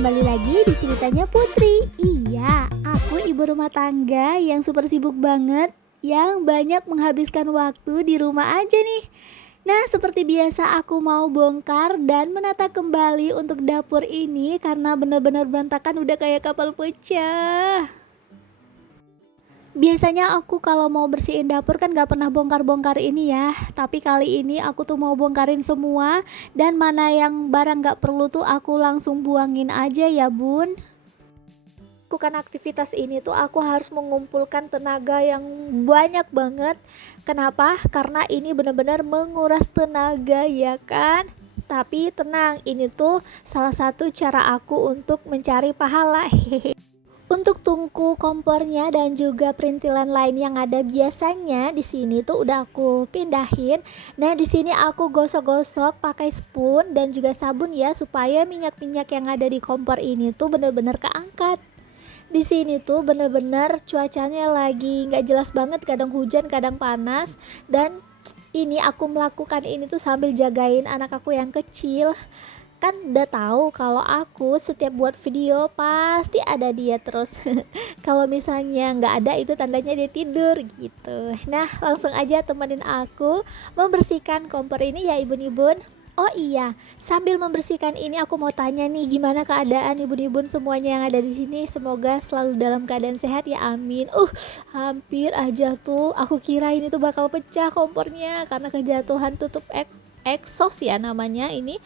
kembali lagi di ceritanya Putri. Iya, aku ibu rumah tangga yang super sibuk banget, yang banyak menghabiskan waktu di rumah aja nih. Nah, seperti biasa aku mau bongkar dan menata kembali untuk dapur ini karena benar-benar berantakan udah kayak kapal pecah. Biasanya aku kalau mau bersihin dapur kan gak pernah bongkar-bongkar ini ya. Tapi kali ini aku tuh mau bongkarin semua. Dan mana yang barang gak perlu tuh aku langsung buangin aja ya bun. Lakukan aktivitas ini tuh aku harus mengumpulkan tenaga yang banyak banget. Kenapa? Karena ini benar-benar menguras tenaga ya kan. Tapi tenang, ini tuh salah satu cara aku untuk mencari pahala. Hehehe. Untuk tungku kompornya dan juga perintilan lain yang ada biasanya di sini tuh udah aku pindahin. Nah, di sini aku gosok-gosok pakai spoon dan juga sabun ya supaya minyak-minyak yang ada di kompor ini tuh bener-bener keangkat. Di sini tuh bener-bener cuacanya lagi nggak jelas banget, kadang hujan, kadang panas dan ini aku melakukan ini tuh sambil jagain anak aku yang kecil. Kan udah tahu kalau aku setiap buat video pasti ada dia terus. Kalau misalnya nggak ada itu tandanya dia tidur gitu. Nah, langsung aja temenin aku membersihkan kompor ini ya ibun-ibun. Oh iya, sambil membersihkan ini aku mau tanya nih, gimana keadaan ibun-ibun semuanya yang ada di sini? Semoga selalu dalam keadaan sehat ya, amin. Hampir aja tuh aku kira ini tuh bakal pecah kompornya karena kejatuhan tutup exhaust ya namanya ini.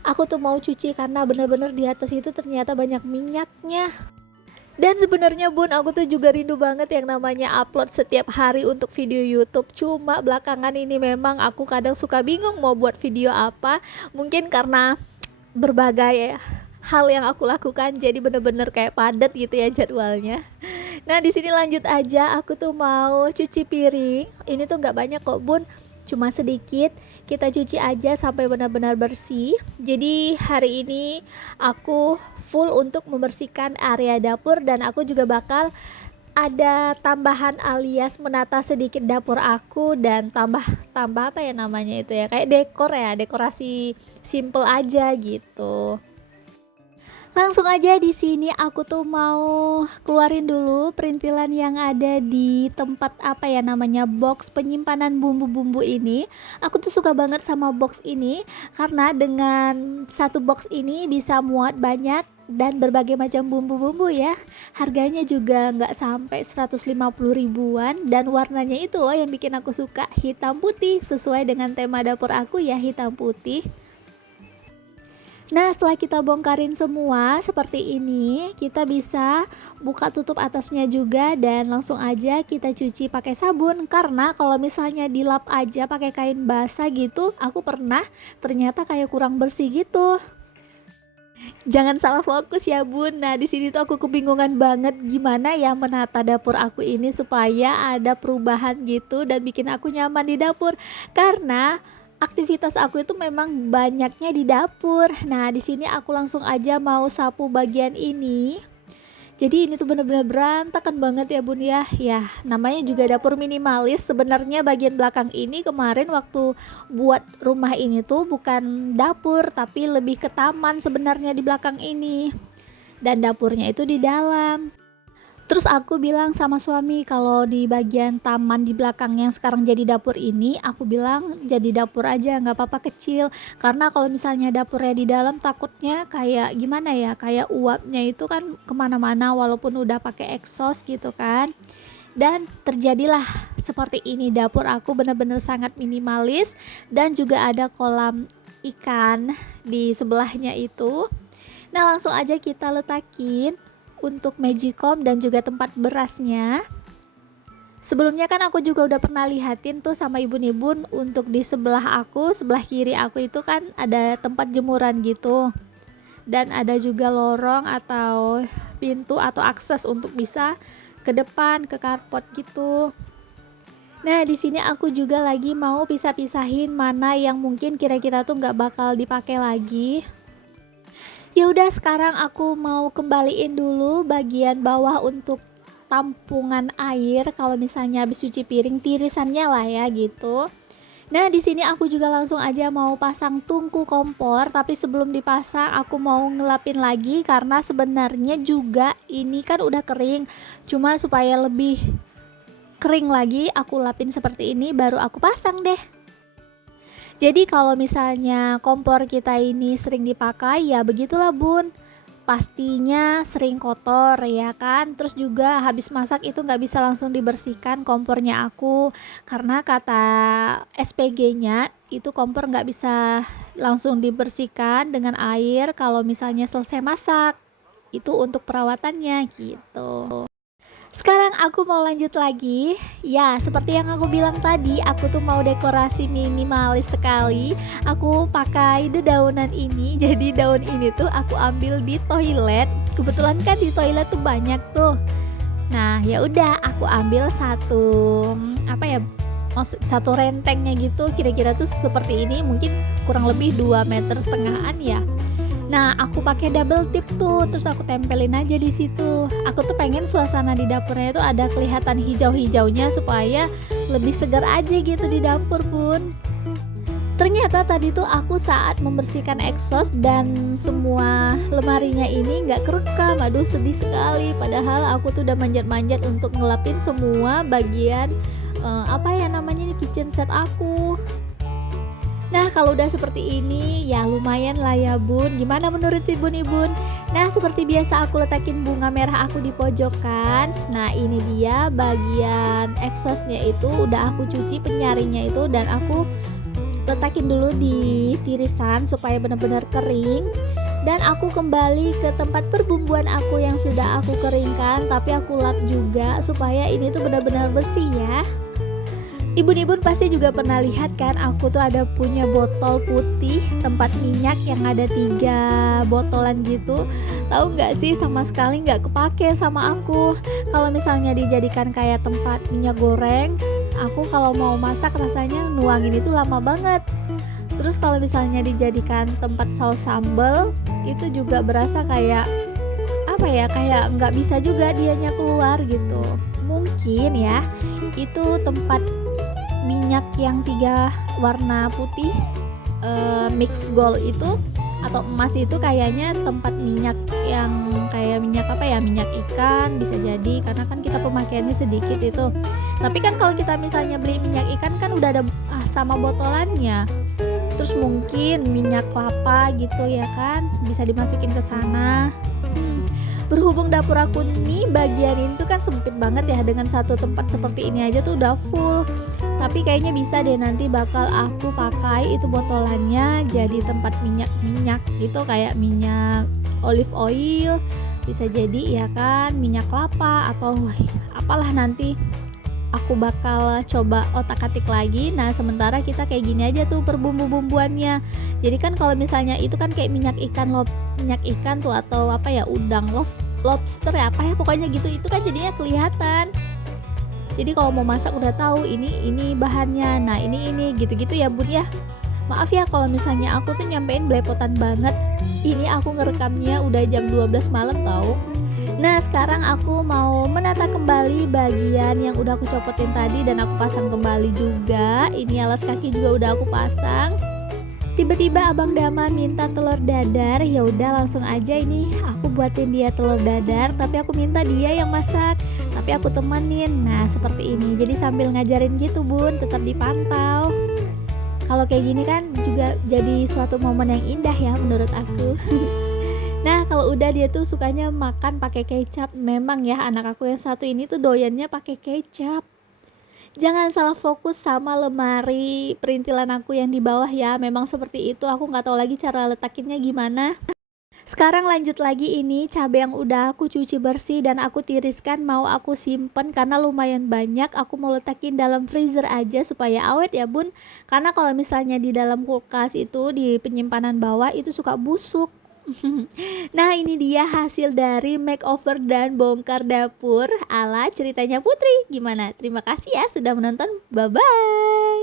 Aku tuh mau cuci karena bener-bener di atas itu ternyata banyak minyaknya. Dan sebenarnya bun, aku tuh juga rindu banget yang namanya upload setiap hari untuk video YouTube. Cuma belakangan ini memang aku kadang suka bingung mau buat video apa. Mungkin karena berbagai hal yang aku lakukan jadi bener-bener kayak padat gitu ya jadwalnya. Nah, di sini lanjut aja, aku tuh mau cuci piring. Ini tuh nggak banyak kok bun, cuma sedikit. Kita cuci aja sampai benar-benar bersih. Jadi hari ini aku full untuk membersihkan area dapur dan aku juga bakal ada tambahan alias menata sedikit dapur aku dan tambah apa ya namanya itu ya, kayak dekor ya, dekorasi simple aja gitu. Langsung aja di sini aku tuh mau keluarin dulu perintilan yang ada di tempat apa ya namanya, box penyimpanan bumbu-bumbu ini. Aku tuh suka banget sama box ini karena dengan satu box ini bisa muat banyak dan berbagai macam bumbu-bumbu ya. Harganya juga nggak sampai 150 ribuan dan warnanya itu loh yang bikin aku suka, hitam putih, sesuai dengan tema dapur aku ya, hitam putih. Nah, setelah kita bongkarin semua seperti ini, kita bisa buka tutup atasnya juga dan langsung aja kita cuci pakai sabun. Karena kalau misalnya dilap aja pakai kain basah gitu, aku pernah ternyata kayak kurang bersih gitu. Jangan salah fokus ya bun. Nah, di sini tuh aku kebingungan banget gimana ya menata dapur aku ini supaya ada perubahan gitu dan bikin aku nyaman di dapur. Karena aktivitas aku itu memang banyaknya di dapur. Nah, di sini aku langsung aja mau sapu bagian ini. Jadi ini tuh bener-bener berantakan banget ya bun ya. Ya, namanya juga dapur minimalis. Sebenarnya bagian belakang ini kemarin waktu buat rumah ini tuh bukan dapur, tapi lebih ke taman sebenarnya di belakang ini. Dan dapurnya itu di dalam. Terus aku bilang sama suami kalau di bagian taman di belakang yang sekarang jadi dapur ini, aku bilang jadi dapur aja nggak apa-apa kecil. Karena kalau misalnya dapurnya di dalam takutnya kayak gimana ya, kayak uapnya itu kan kemana-mana walaupun udah pakai exhaust gitu kan. Dan terjadilah seperti ini, dapur aku bener-bener sangat minimalis dan juga ada kolam ikan di sebelahnya itu. Nah, langsung aja kita letakin untuk magicom dan juga tempat berasnya. Sebelumnya kan aku juga udah pernah lihatin tuh sama ibun-ibun untuk di sebelah aku, sebelah kiri aku itu kan ada tempat jemuran gitu. Dan ada juga lorong atau pintu atau akses untuk bisa ke depan ke carport gitu. Nah, di sini aku juga lagi mau pisah-pisahin mana yang mungkin kira-kira tuh nggak bakal dipakai lagi. Ya udah, sekarang aku mau kembaliin dulu bagian bawah untuk tampungan air kalau misalnya habis cuci piring, tirisannya lah ya gitu. Nah, di sini aku juga langsung aja mau pasang tungku kompor, tapi sebelum dipasang aku mau ngelapin lagi karena sebenarnya juga ini kan udah kering. Cuma supaya lebih kering lagi, aku lapin seperti ini baru aku pasang deh. Jadi kalau misalnya kompor kita ini sering dipakai ya begitulah bun, pastinya sering kotor ya kan. Terus juga habis masak itu nggak bisa langsung dibersihkan kompornya aku, karena kata SPG-nya itu kompor nggak bisa langsung dibersihkan dengan air kalau misalnya selesai masak, itu untuk perawatannya gitu. Sekarang aku mau lanjut lagi. Ya, seperti yang aku bilang tadi, aku tuh mau dekorasi minimalis sekali. Aku pakai dedaunan ini. Jadi daun ini tuh aku ambil di toilet. Kebetulan kan di toilet tuh banyak tuh. Nah, ya udah aku ambil satu apa ya? Maksud satu rentengnya gitu. Kira-kira tuh seperti ini, mungkin kurang lebih 2,5 meter ya. Nah, aku pakai double tip tuh, terus aku tempelin aja di situ. Aku tuh pengen suasana di dapurnya itu ada kelihatan hijau-hijaunya supaya lebih segar aja gitu di dapur, Bun. Ternyata tadi tuh aku saat membersihkan exhaust dan semua lemarinya ini nggak kerekam. Aduh, sedih sekali. Padahal aku tuh udah manjat-manjat untuk ngelapin semua bagian apa ya namanya nih, kitchen set aku. Nah, kalau udah seperti ini ya lumayan lah ya bun. Gimana menurut ibu-ibu? Nah, seperti biasa aku letakin bunga merah aku di pojokan. Nah, ini dia bagian exhaustnya itu udah aku cuci penyaringnya itu, dan aku letakin dulu di tirisan supaya benar-benar kering. Dan aku kembali ke tempat perbumbuan aku yang sudah aku keringkan, tapi aku lap juga supaya ini tuh benar-benar bersih ya. Ibu-ibu pasti juga pernah lihat kan, aku tuh ada punya botol putih tempat minyak yang ada 3 botolan gitu. Tahu nggak sih, sama sekali nggak kepake sama aku. Kalau misalnya dijadikan kayak tempat minyak goreng, aku kalau mau masak rasanya nuangin itu lama banget. Terus kalau misalnya dijadikan tempat saus sambal, itu juga berasa kayak apa ya, kayak nggak bisa juga dianya keluar gitu. Mungkin ya itu tempat minyak yang 3 warna putih mix gold itu atau emas itu kayaknya tempat minyak yang kayak minyak apa ya, minyak ikan bisa jadi, karena kan kita pemakaiannya sedikit itu. Tapi kan kalau kita misalnya beli minyak ikan kan udah ada sama botolannya. Terus mungkin minyak kelapa gitu ya kan, bisa dimasukin ke sana. Berhubung dapur aku nih bagian itu kan sempit banget ya, dengan satu tempat seperti ini aja tuh udah full. Tapi kayaknya bisa deh, nanti bakal aku pakai itu botolannya jadi tempat minyak-minyak gitu, kayak minyak olive oil bisa jadi ya kan, minyak kelapa atau apalah, nanti aku bakal coba otak-atik lagi. Nah, sementara kita kayak gini aja tuh perbumbu-bumbuannya. Jadi kan kalau misalnya itu kan kayak minyak ikan tuh atau apa ya, udang lobster ya apa ya pokoknya gitu, itu kan jadinya kelihatan. Jadi kalau mau masak udah tahu ini bahannya. Nah, ini gitu-gitu ya bun ya. Maaf ya kalau misalnya aku tuh nyampein belepotan banget. Ini aku ngerekamnya udah jam 12 malam tahu. Nah, sekarang aku mau menata kembali bagian yang udah aku copotin tadi dan aku pasang kembali juga. Ini alas kaki juga udah aku pasang. Tiba-tiba Abang Dama minta telur dadar. Ya udah langsung aja ini aku buatin dia telur dadar, tapi aku minta dia yang masak, tapi aku temenin. Nah, seperti ini. Jadi sambil ngajarin gitu, Bun, tetap dipantau. Kalau kayak gini kan juga jadi suatu momen yang indah ya menurut aku. Nah, kalau udah dia tuh sukanya makan pakai kecap. Memang ya, anak aku yang satu ini tuh doyannya pakai kecap. Jangan salah fokus sama lemari perintilan aku yang di bawah ya. Memang seperti itu, aku nggak tahu lagi cara letakinnya gimana. Sekarang lanjut lagi, ini cabai yang udah aku cuci bersih dan aku tiriskan mau aku simpen karena lumayan banyak. Aku mau letakin dalam freezer aja supaya awet ya bun. Karena kalau misalnya di dalam kulkas itu di penyimpanan bawah itu suka busuk. Nah, ini dia hasil dari makeover dan bongkar dapur ala ceritanya Putri. Gimana? Terima kasih ya sudah menonton. Bye bye.